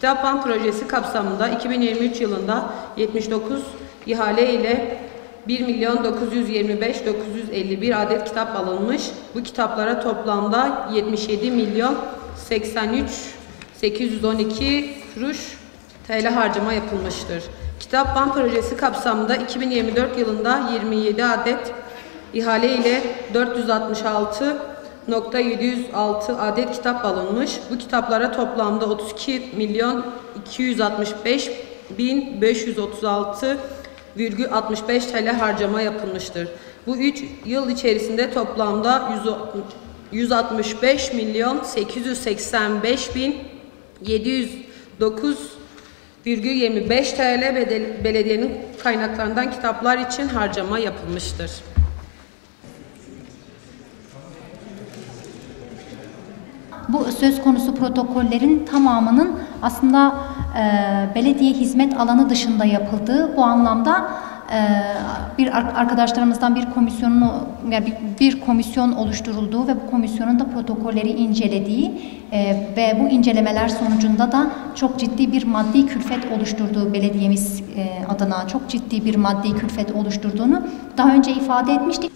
Kitap Bank projesi kapsamında 2023 yılında 79 ihale ile 1.925.951 adet kitap alınmış. Bu kitaplara toplamda 77.083.812 kuruş TL harcama yapılmıştır. Kitap Bank projesi kapsamında 2024 yılında 27 adet ihale ile 466.706 adet kitap alınmış. Bu kitaplara toplamda 32.265.536,65 TL harcama yapılmıştır. Bu 3 yıl içerisinde toplamda 165.885.709,25 TL belediyenin kaynaklarından kitaplar için harcama yapılmıştır. Bu söz konusu protokollerin tamamının aslında belediye hizmet alanı dışında yapıldığı, bu anlamda bir arkadaşlarımızdan bir komisyon oluşturulduğu ve bu komisyonun da protokolleri incelediği ve bu incelemeler sonucunda da çok ciddi bir maddi külfet oluşturduğu, belediyemiz adına çok ciddi bir maddi külfet oluşturduğunu daha önce ifade etmiştik.